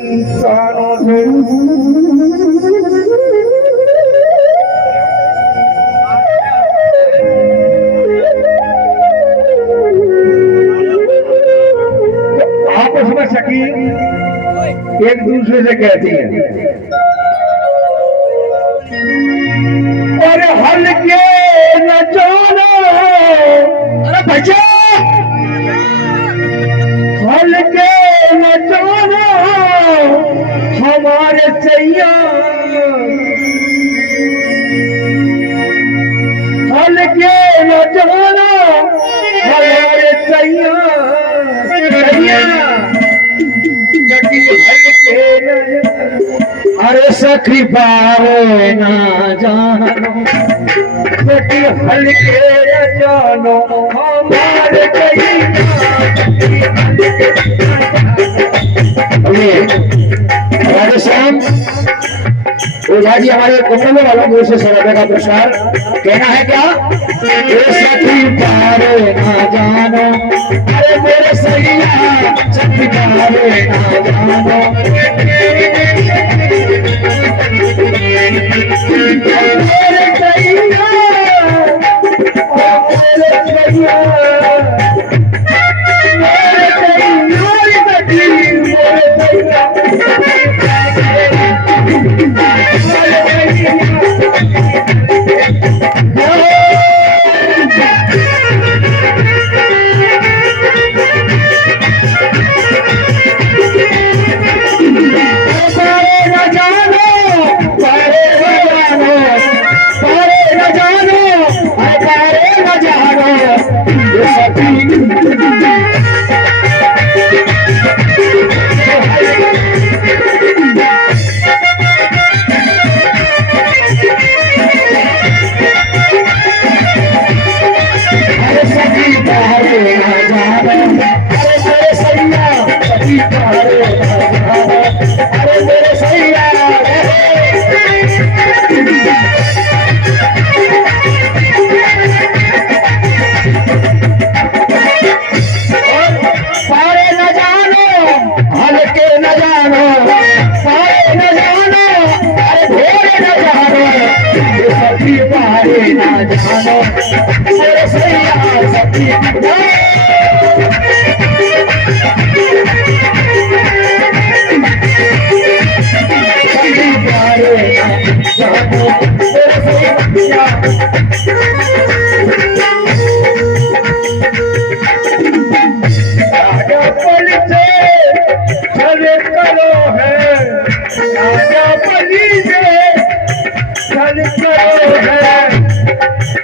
इंसानों से आपस में सखी एक दूसरे से कहती है और हल्के न जानो, अरे बच्चा हल्के न जानो हमारे सैया, हल्के न जानो हमारे सैया अरे सखी पावे ना जानो, सखी हल्के न जानो हमारे राधे श्याम ओझा जी हमारे कुंडल वालों की ओर से सरदा का प्रसार कहना है क्या? ये सखी पावे ना जानो, अरे मेरे सैया सखी पावे ना जानो,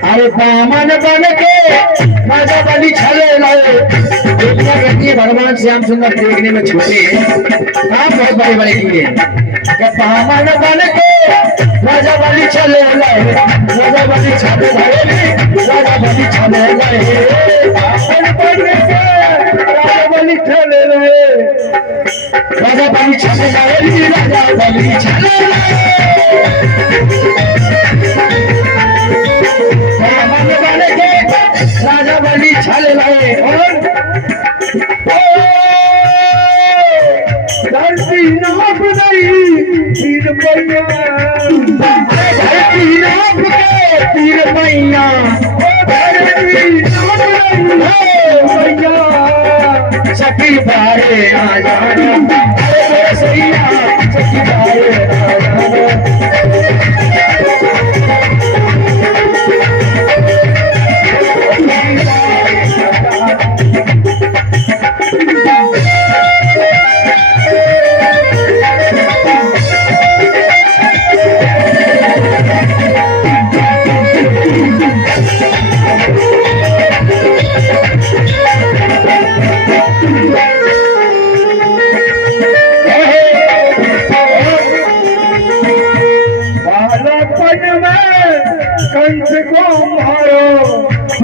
अरे बामन बन के राजा बलि छले लाए, देखना कहती है भगवान श्याम सुंदर देखने में छोटे काम बहुत बड़े बड़े किए हैं। बामन बन के राजा बलि छले लाए, राजा बलि छले लाए, राजा बलि छले लाए, बामन बन के राजा बलि छले लाए, राजा बलि छले लाए, राजा बलि छले लाए, राजा बलि छल लाए और धरती नाप नहीं तीर मैया, धरती नाप के तीर मैया, धरती नाप नहीं मैया, सखी बारे आ जाना, अरे सैया सखी बारे आ जाना। कंस को मारो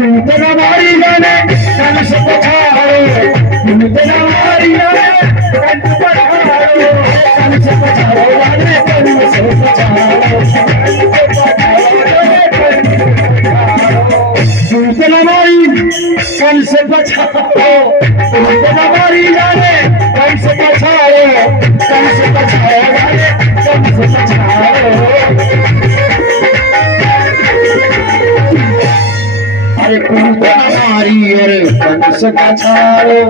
इतना मारी जाने कंस पछाड़ो, इतना मारी जाने कंस पछाड़ो, कंस पछाड़ो जाने कंस पछाड़ो, इतना मारी कंस पछाड़ो, इतना मारी जाने कंस पछाड़ो, कंस अरे कूद हमारी अरे कंस का छाड़ो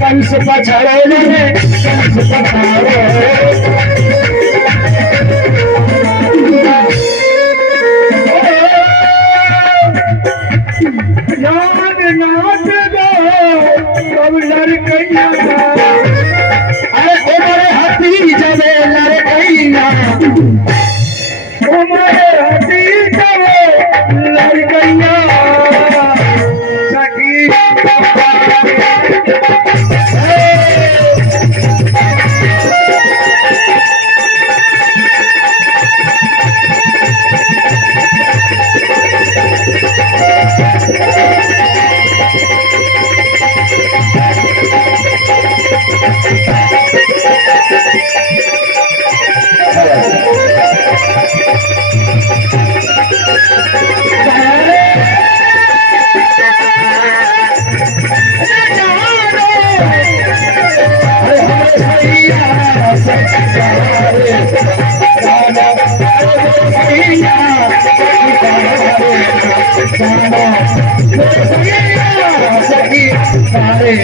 कंस पछाड़ो कंस पछाड़ो नाग नाच दो अब लड़कैया अरे उमरे हाथी जबे लड़कैया उमरे हाथी जबे लड़कैया सखी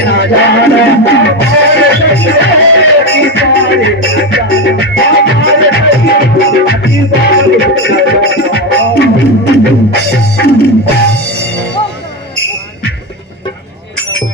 ना जाना